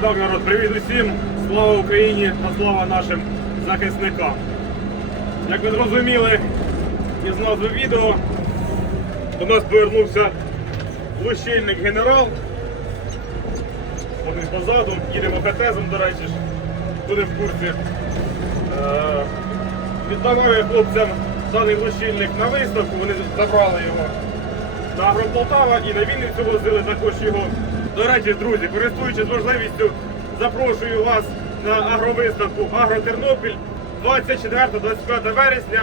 Так, народ, привіт усім! Слава Україні та слава нашим захисникам! Як ви зрозуміли із назви відео, до нас повернувся лущильник генерал. Один позаду, їдемо КТЗом, до речі, ж, буде в курсі. Е, Віддавав я хлопцям даний лущильник на виставку, вони забрали його на Агрополтава і на Вінницю возили також його. До речі, друзі, користуючись можливістю, запрошую вас на агровиставку Агротернопіль 24-25 вересня.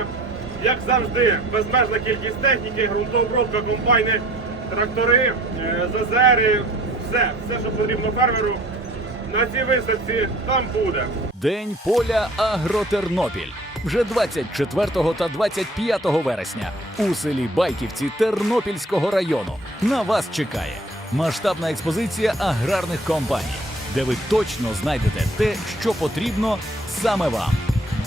Як завжди, безмежна кількість техніки, ґрунтообробка, комбайни, трактори, е, зазери, все, все, що потрібно фермеру. На цій виставці там буде. День поля Агротернопіль. Вже 24 та 25 вересня у селі Байківці Тернопільського району на вас чекає масштабна експозиція аграрних компаній, де ви точно знайдете те, що потрібно саме вам.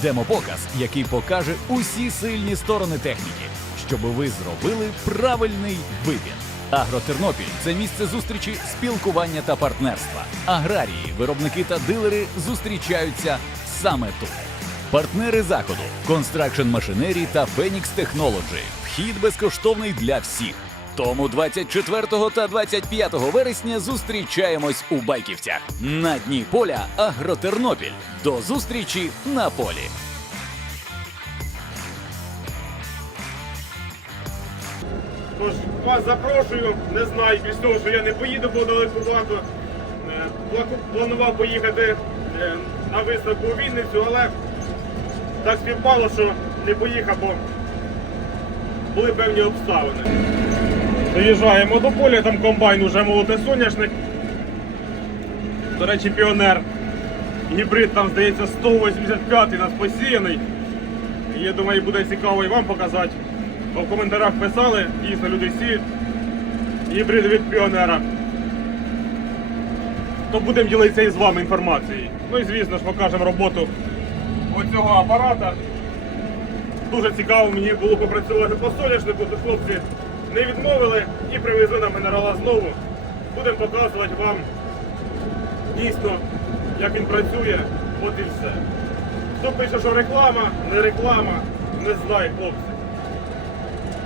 Демопоказ, який покаже усі сильні сторони техніки, щоб ви зробили правильний вибір. Агротернопіль це місце зустрічі, спілкування та партнерства. Аграрії, виробники та дилери зустрічаються саме тут. Партнери заходу Construction Machinery та Phoenix Technology. Вхід безкоштовний для всіх. Тому 24 та 25 вересня зустрічаємось у Байківцях на дні поля Агротернопіль. До зустрічі на полі. Тож вас запрошую, не знаю, крізь того, що я не поїду, бо далекувато. Е, пла- Планував поїхати е, на виставку у Вінницю, але так співпало, що не поїхав, бо були певні обставини. Доїжджаємо до поля, там комбайн уже молоте соняшник. До речі, піонер. Гібрид там, здається, 185 нас посіяний. Я думаю, буде цікаво і вам показати. Бо в коментарях писали, дійсно люди сіють гібрид від піонера. То будемо ділитися із вами інформацією. Ну і звісно ж покажемо роботу оцього апарата. Дуже цікаво мені було попрацювати по соняшнику, то хлопці не відмовили і привезли нам генерала знову. Будемо показувати вам дійсно, як він працює, от і все. Хто пише, що реклама, не реклама, не знаю, хлопці.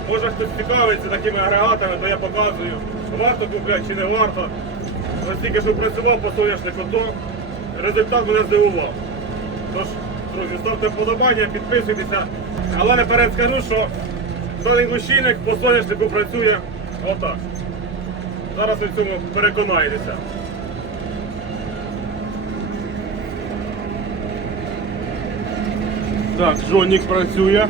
Може хтось цікавиться такими агрегатами, то я показую, варто купляти чи не варто. Ось тільки що працював по соняшнику, то результат мене здивував. Тож, друзі, ставте вподобання, підписуйтеся. Але наперед скажу, що даний лущильник по соняшнику працює отак. Зараз ви в цьому переконаєтеся. Так, Джонік працює.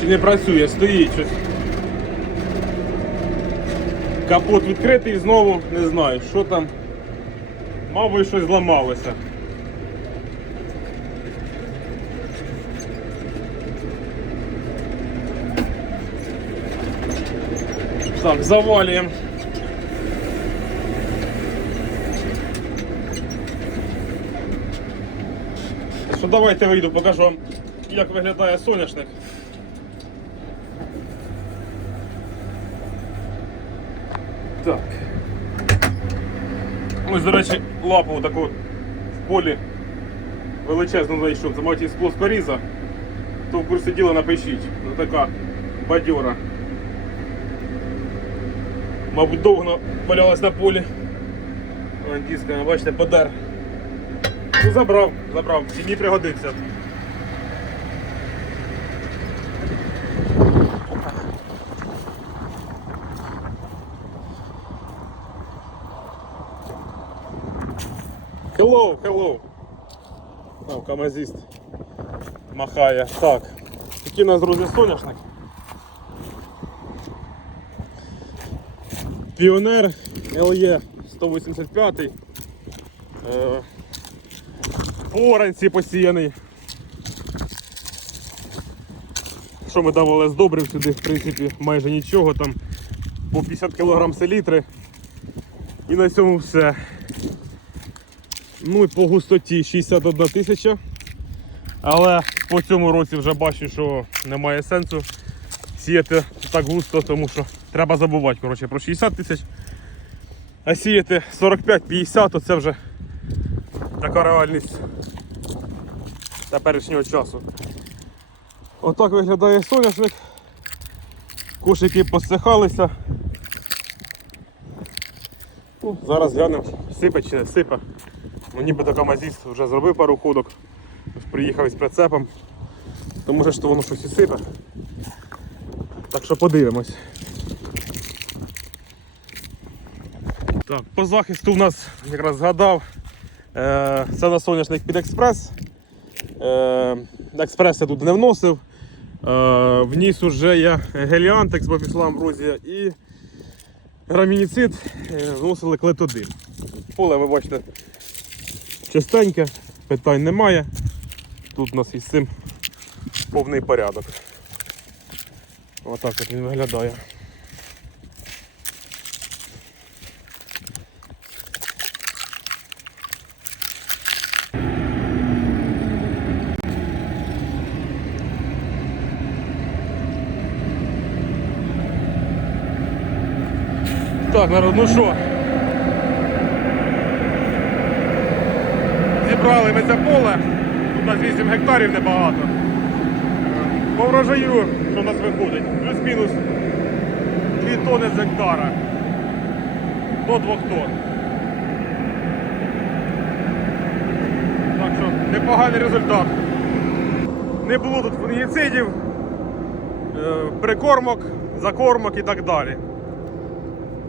Чи не працює, стоїть щось. Капот відкритий знову, не знаю, що там. Мабуть, щось зламалося. Так, завалюємо. Що давайте вийду, покажу вам, як виглядає соняшник. Так. Ось, до речі, лапу таку в полі величезну знайшов. Це мабуть із плоскоріза. То в курсі діла напишіть. Ось така бадьора. Мабуть, довго валялась на полі. Андійська, бачите, подар. Ну, забрав, забрав, мені пригодиться. Hello, hello. Там камазіст махає. Так. Такий у нас, друзі, соняшник. Піонер LE 185. Е, Оранці посіяний. Що ми давали з добрив сюди, в принципі, майже нічого, там по 50 кг селітри. І на цьому все. Ну і по густоті 61 тисяча. Але по цьому році вже бачу, що немає сенсу сіяти так густо, тому що треба забувати коротше, про 60 тисяч. А сіяти 45-50, то це вже така реальність теперішнього часу. Отак виглядає соняшник. Кошики посихалися. Ну, зараз глянемо, сипе чи не сипе. Ну, ніби Камазіст вже зробив пару ходок. Приїхав із прицепом. То може що воно щось і сипе. Так що подивимось. Так, по захисту в нас якраз згадав. Е, це на соняшник під експрес. Е, експрес я тут не вносив. Е, вніс уже я геліантекс, бо пішла амброзія і грамініцид е, вносили клетодин. Поле, ви бачите, чистеньке, питань немає. Тут у нас із цим повний порядок. Отак от він виглядає. Так, народ, ну що? Зібрали ми це поле. Тут у нас 8 гектарів небагато. По врожаю, що в нас виходить, плюс-мінус 2 тони з гектара. До 2 тонн. Так що непоганий результат. Не було тут фунгіцидів, е, прикормок, закормок і так далі.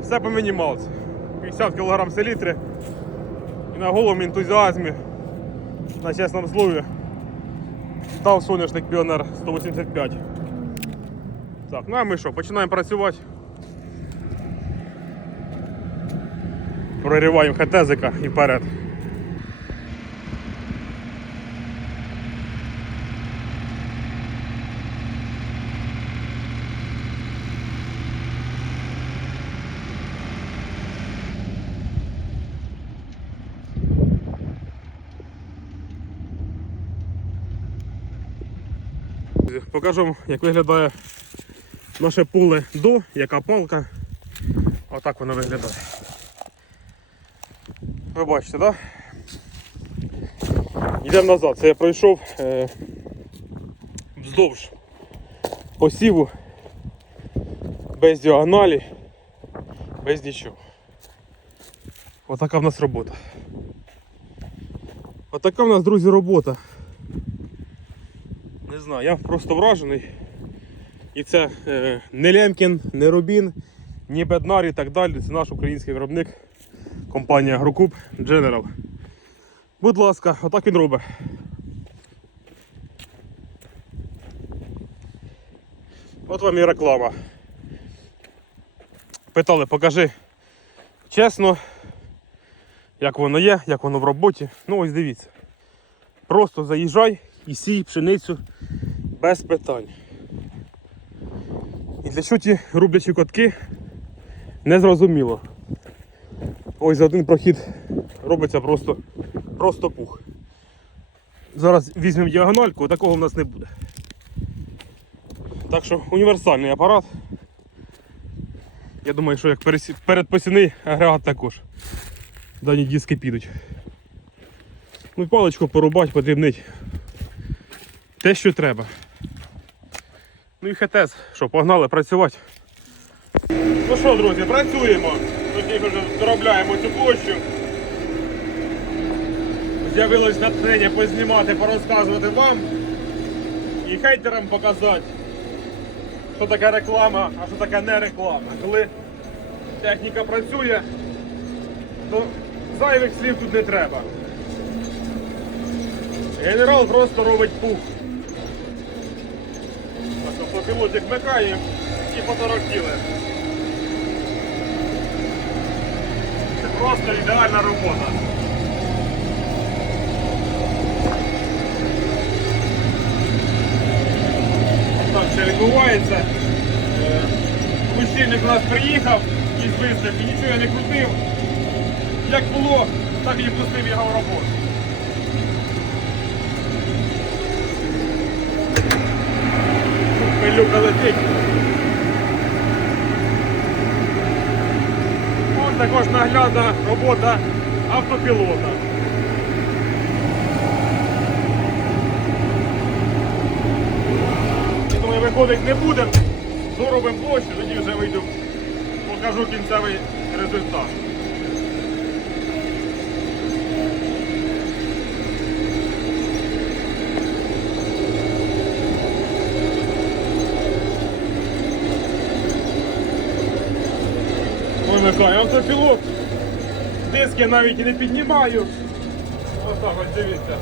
Все по мінімалці. 50 кг селітри. І на голому ентузіазмі, на чесному слові, дав соняшник Піонер 185. Так, ну а ми що, починаємо працювати. Прориваємо хетезика і вперед. Покажу, вам, як виглядає наше поле до, яка палка. Отак воно виглядає. Ви бачите, так? Да? Йдемо назад. Це я пройшов е, вздовж посіву, без діагоналі, без нічого. Отака в нас робота. Отака в нас, друзі, робота. Знаю, я просто вражений. І це е, не Лемкін, не Рубін, ні Беднар і так далі. Це наш український виробник, компанія Агрокуб General. Будь ласка, отак він робить. От вам і реклама. Питали, покажи чесно, як воно є, як воно в роботі. Ну ось дивіться. Просто заїжджай і сій пшеницю без питань. І для чого ті рублячі котки незрозуміло. Ось за один прохід робиться просто, просто пух. Зараз візьмемо діагональку, такого в нас не буде. Так що універсальний апарат. Я думаю, що як передпосівний агрегат також. Дані диски підуть. Ну паличку порубати, подрібнить. Те, що треба. Ну і хетез, що, погнали працювати. Ну що, друзі, працюємо. Тоді вже доробляємо цю площу. З'явилось натхнення познімати, порозказувати вам і хейтерам показати, що таке реклама, а що таке не реклама. Коли техніка працює, то зайвих слів тут не треба. Генерал просто робить пух. Так, автопілотик вмикає і поторохтіли. Це просто ідеальна робота. Так, це відбувається. Е, у нас приїхав із виставки, нічого я не крутив. Як було, так і пустив його в роботу. летить. Ось також наглядна робота автопілота. Ми виходить не будемо, доробимо площу, тоді вже вийду, покажу кінцевий результат. Вимикаю автопілот. Диски навіть і не піднімаю. Отак ось дивіться.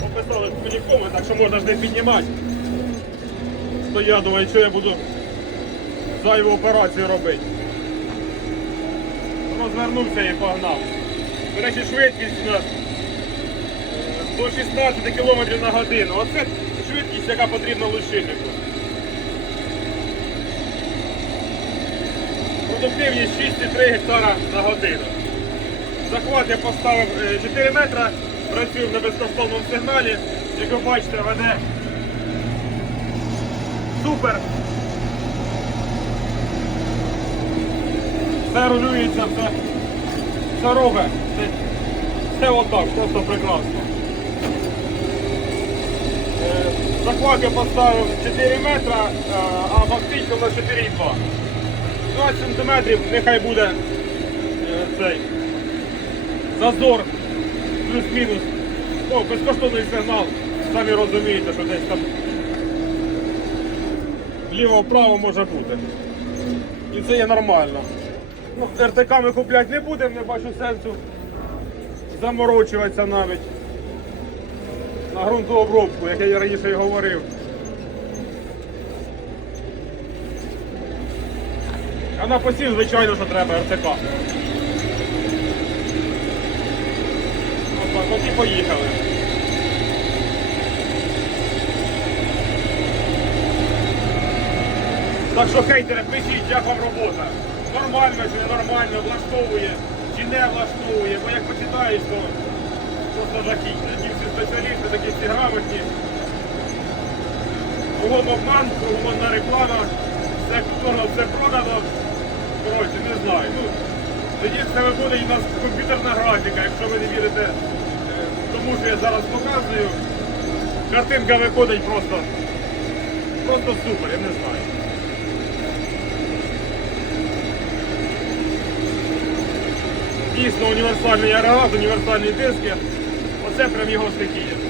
Пописали мені так що можна ж не піднімати. То я думаю, що я буду зайву операцію робити. Розвернувся і погнав. До речі, швидкість у нас е, до 16 км на годину. Оце швидкість, яка потрібна лучильнику. Продуктивність 6,3 гектара на годину. Захват я поставив е, 4 метра, працюю на безкоштовному сигналі. Як ви бачите, веде супер. Все рулюється, все, все робить. Все, все отак, просто прекрасно. Е, Захват я поставив 4 метра, е, а фактично на 4,2. 20 сантиметрів нехай буде е, цей зазор плюс-мінус. О, безкоштовний сигнал. Самі розумієте, що десь там вліво-вправо може бути. І це є нормально. Ну, РТК ми купляти не будемо, не бачу сенсу заморочуватися навіть на ґрунтообробку, як я раніше і говорив. А на посів, звичайно, що треба РТК. Отак, от і поїхали. Так що хейтери, пишіть, як вам робота. Нормально чи ненормально, влаштовує чи не влаштовує, бо як почитаєш, то просто жахіття. Ті всі спеціалісти, такі всі грамотні. Кругом обман, кругом одна реклама, все купено, все продано. Коротше, не знаю. Ну, тоді це виходить у нас комп'ютерна графіка, якщо ви не вірите е, тому, що я зараз показую. Картинка виходить просто, просто супер, я не знаю. Дійсно універсальний агрегат, універсальні диски. Оце прям його стихія.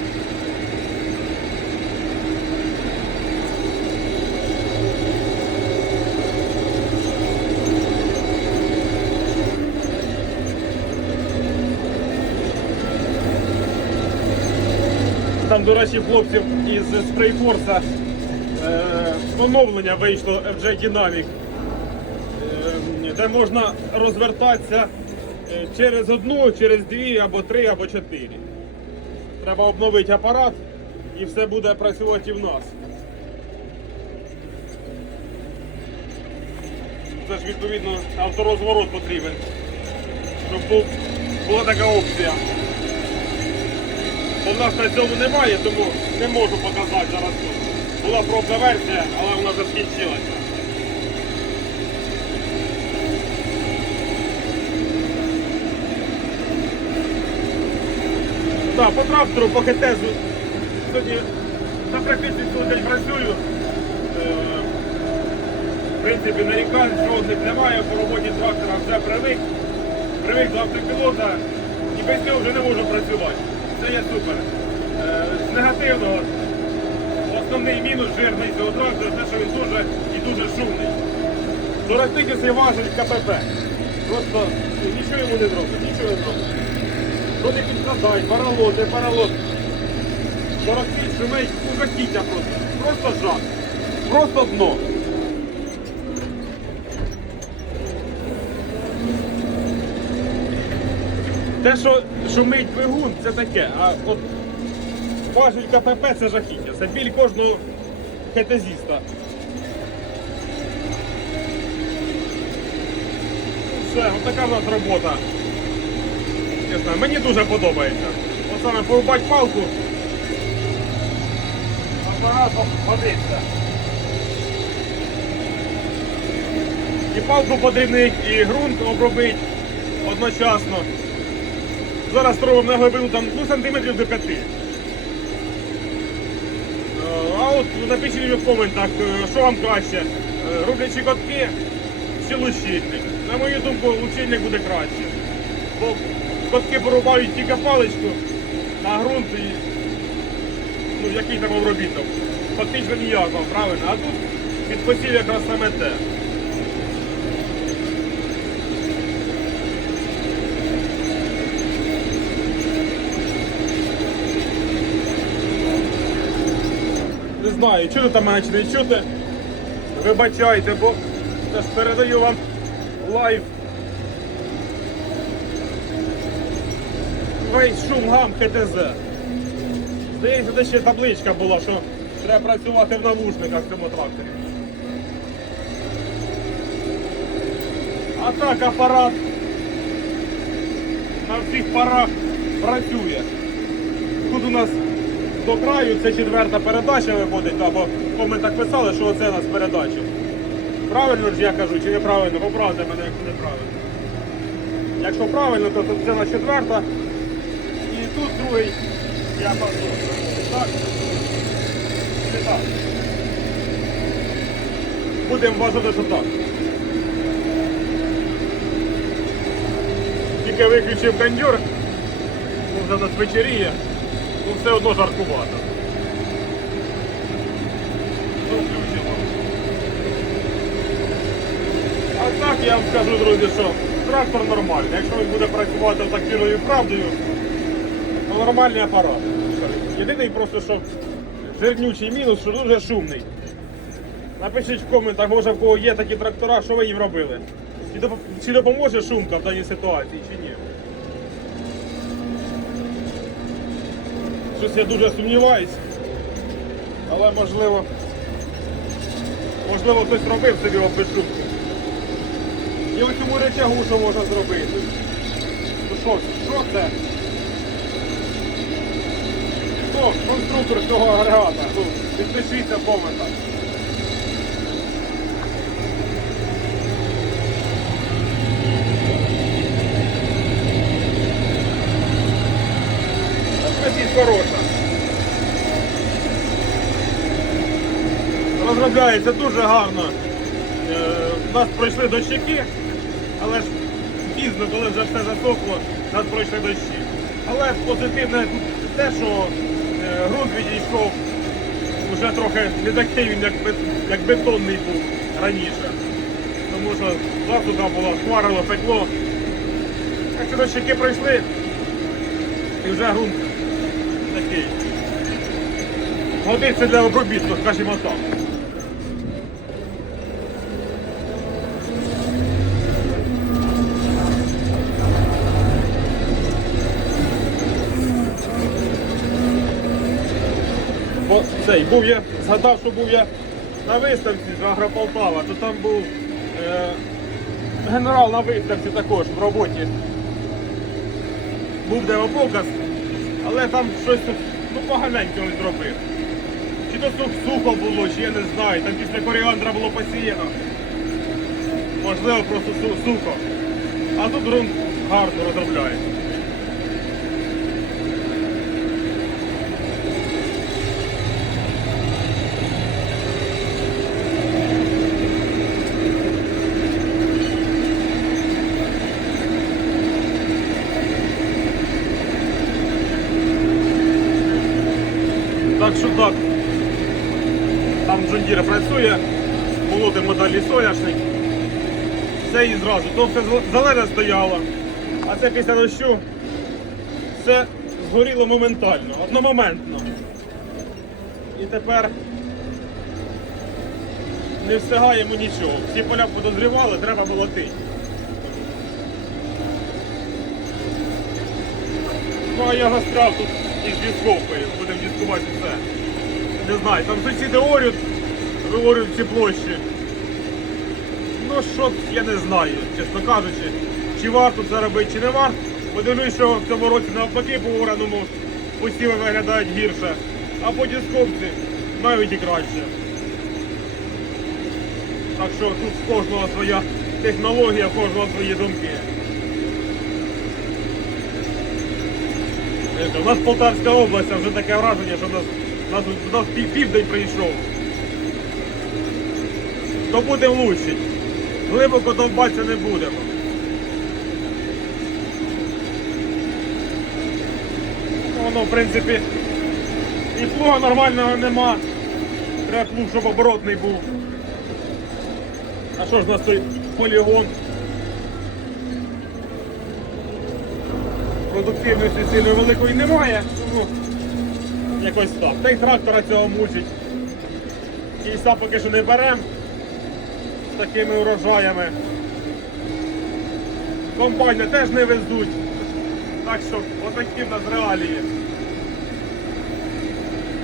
Там, до речі, хлопців із Sprayforce е, оновлення вийшло FJ Dynamic, е, де можна розвертатися е, через одну, через дві, або три, або чотири. Треба обновити апарат і все буде працювати в нас. Це ж відповідно авторозворот потрібен, щоб була така опція. Бо в нас на цьому немає, тому не можу показати зараз тут. Була пробна версія, але вона вже скінчилася. Так, по трактору, по хетезу. Сьогодні на практичний цілий день працюю. Е, В принципі, нарікань жодних немає, по роботі трактора вже привик. Привик до автопілота і без нього вже не можу працювати. Це є супер. Е, З негативного основний мінус жирний цього трактора, те, що він дуже і дуже шумний. 40 важить КПП. Просто нічого йому не зробить, нічого не зробить. Що не підкладай, паралот, не паралот. 40 шумить, ужахіття просто. Просто жах. Просто дно. Те, що шумить двигун, це таке, а от важіль КПП це жахіття. Це біль кожного хетезіста. Все, от така в нас робота. Чесно, мені дуже подобається. От саме порубати палку. Апарат годиться. і палку подрібнить, і ґрунт обробить одночасно. Зараз робимо на глибину там, ну, сантиметрів до п'яти. Е, А от напишіть в коментах, е, що вам краще, е, рублячі котки чи лущильник. На мою думку, лущильник буде краще. Бо котки порубають тільки паличку, на ґрунт і ну, який там обробіток. Фактично ніякого, правильно? А тут під посів якраз саме те. Знаю, чути там мене чи не чути. Вибачайте, бо я ж передаю вам лайв. Весь шум гам ХТЗ. Здається, де ще табличка була, що треба працювати в навушниках в цьому тракторі. А так апарат на всіх парах працює. Тут у нас до краю це четверта передача виходить, або в коментах писали, що оце у нас передача. Правильно ж я кажу, чи неправильно? Поправте мене, якщо неправильно. Якщо правильно, то це на четверта. І тут другий діапазон. Так? Чи так? Будемо вважати, що так. Тільки виключив кондюр, вже нас вечеріє, ну все одно жаркувато. Ну. А так я вам скажу, друзі, що трактор нормальний. Якщо він буде працювати так вірою правдою, то нормальний апарат. Єдиний просто, що жирнючий мінус, що дуже шумний. Напишіть в коментах, може в кого є такі трактора, що ви їм робили. Чи допоможе шумка в даній ситуації, чи ні. Щось я дуже сумніваюсь. Але можливо. Можливо хтось робив собі його. І ось цьому речагу що можна зробити. Ну що, що це? Хто конструктор цього агрегата? Ну, підпишіться в коментах. Спросіть. Розробляється дуже гарно. Е, Нас пройшли дощики, але ж пізно, коли вже все засохло, нас пройшли дощі. Але позитивне те, що е, ґрунт відійшов вже трохи не такий він, як, бетонний був раніше. Тому що засуха була, хварило, пекло. Так що дощики пройшли і вже ґрунт такий. Годиться для обробітку, скажімо так. Бо цей був я, згадав, що був я на виставці з Агрополтава, то там був е, генерал на виставці також в роботі. Був демопоказ, але там щось ну, поганенько він зробив. Чи то сух сухо було, чи я не знаю, там після коріандра було посіяно. Можливо, просто сухо. А тут ґрунт гарно розробляється. Так що так. Там Джондіра працює, молоти соняшник. Все і зразу. То все зелене стояло. А це після дощу все згоріло моментально, одномоментно. І тепер не встигаємо нічого. Всі поля подозрівали, треба молотити. Ну а я застряв тут із дисковкою, будемо дискувати все. Не знаю, там сусіди орють, виорють ці площі. Ну що, я не знаю, чесно кажучи, чи варто це робити, чи не варто. Подивлюсь, що в цьому році навпаки по ораному посіви виглядають гірше, а по дисковці навіть і краще. Так що тут в кожного своя технологія, в кожного свої думки. У нас Полтавська область, а вже таке враження, що нас, нас, нас пів- південь прийшов. То будемо влучити. Глибоко довбатися не будемо. Воно, в принципі, і плуга нормального нема. Треба плуг, щоб оборотний був. А що ж у нас той полігон? Продуктивності сильно великої немає. Якось так. Та й трактора цього мучить. Кільця поки що не беремо такими урожаями. Комбайни теж не везуть. Так що отакі в нас реалії.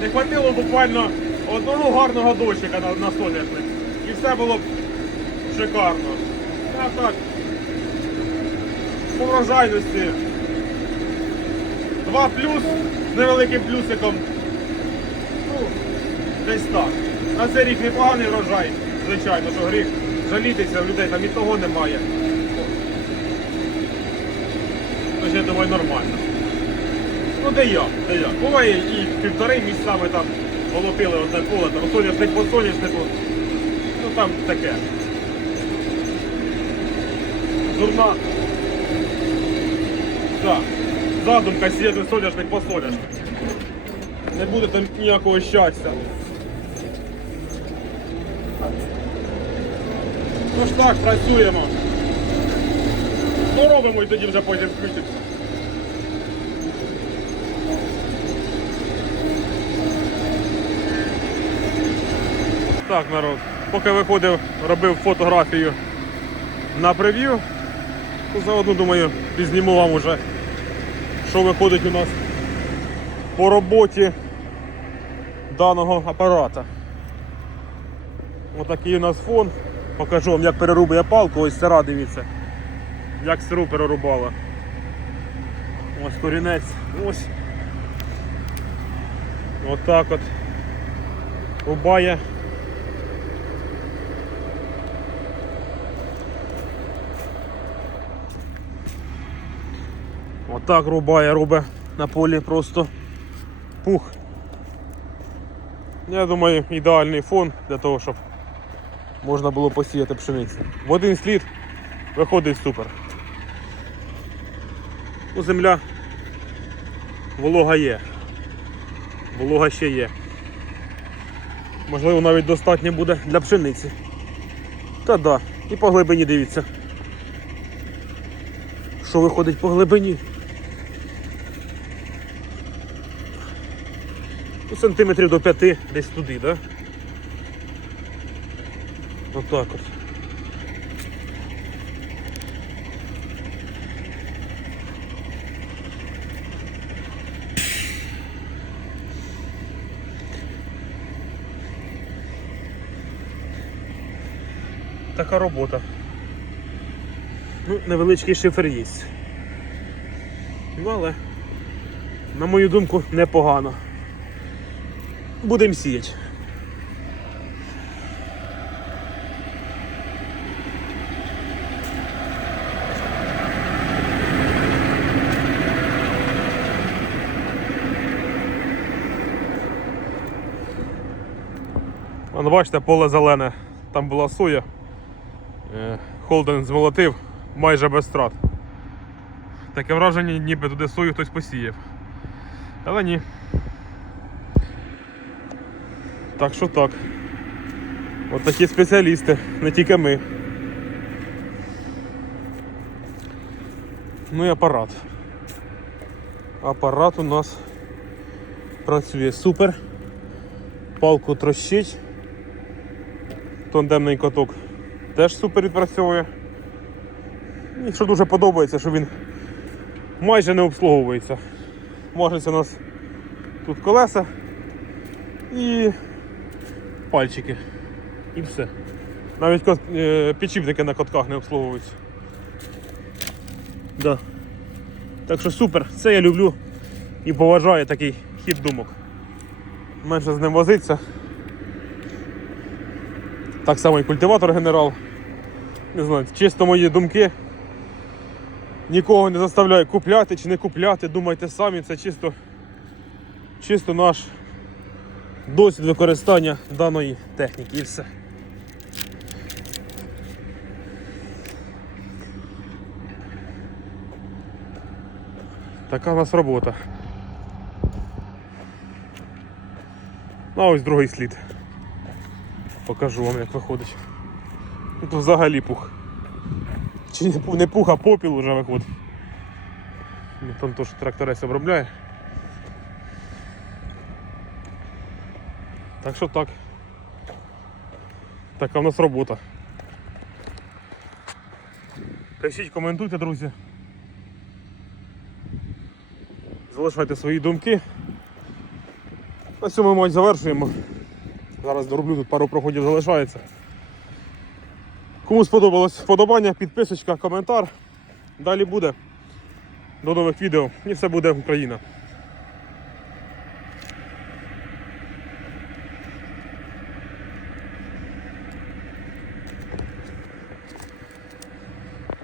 Не хватило буквально одного гарного дощика на, соняшник. І все було б шикарно. А так, по врожайності. Два плюс з невеликим плюсиком. Ну, десь так. На цей рік непоганий врожай, звичайно, що гріх жалітися, в людей там і того немає. Тож я думаю, нормально. Ну де я, де я. Буває і півтори місцями там полопили одне поле, там соняшник по соняшнику. Ну там таке. Дурна. Так. Задумка сіяти соняшник по соняшник. Не буде там ніякого щастя. Ну ж так, працюємо. Ну робимо і тоді вже потім включимося. Так, народ, поки виходив, робив фотографію на прев'ю, то заодно думаю, пізніму вам уже, що виходить у нас по роботі даного апарата. Отакий у нас фон. Покажу вам, як перерубує палку, ось сира, дивіться. Як сиру перерубала. Ось корінець. Ось. Отак от. Рубає. Отак рубає, робить на полі просто пух. Я думаю, ідеальний фон для того, щоб можна було посіяти пшеницю. В один слід виходить супер. Ну, земля волога є. Волога ще є. Можливо, навіть достатньо буде для пшениці. Та да, і по глибині дивіться. Що виходить по глибині? Ну, сантиметрів до п'яти десь туди, да? Отак от. Така робота. Ну, невеличкий шифер є. Ну, але, на мою думку, непогано. Будемо сіяти. Вон, бачите, поле зелене. Там була соя. Е, Холден змолотив майже без страт. Таке враження, ніби туди сою хтось посіяв. Але ні. Так що так. От такі спеціалісти, не тільки ми. Ну і апарат. Апарат у нас працює супер. Палку трощить. Тандемний каток теж супер відпрацьовує. І що дуже подобається, що він майже не обслуговується. Можеться у нас тут колеса і пальчики. І все. Навіть кот- е, підшипники на котках не обслуговуються. Да. Так що супер, це я люблю і поважаю такий хід думок. Менше з ним возиться. Так само і культиватор генерал. Не знаю, чисто мої думки. Нікого не заставляю купляти чи не купляти, думайте самі, це чисто, чисто наш досвід використання даної техніки і все. Така у нас робота. А ось другий слід. Покажу вам, як виходить. Ну, Тут взагалі пух. Чи не пух, а попіл вже виходить. Ну, Там теж тракторець обробляє. Так що так. Така в нас робота. Пишіть, коментуйте, друзі. Залишайте свої думки. На цьому ми завершуємо. Зараз дороблю, тут пару проходів залишається. Кому сподобалось вподобання, підписочка, коментар. Далі буде. До нових відео і все буде Україна.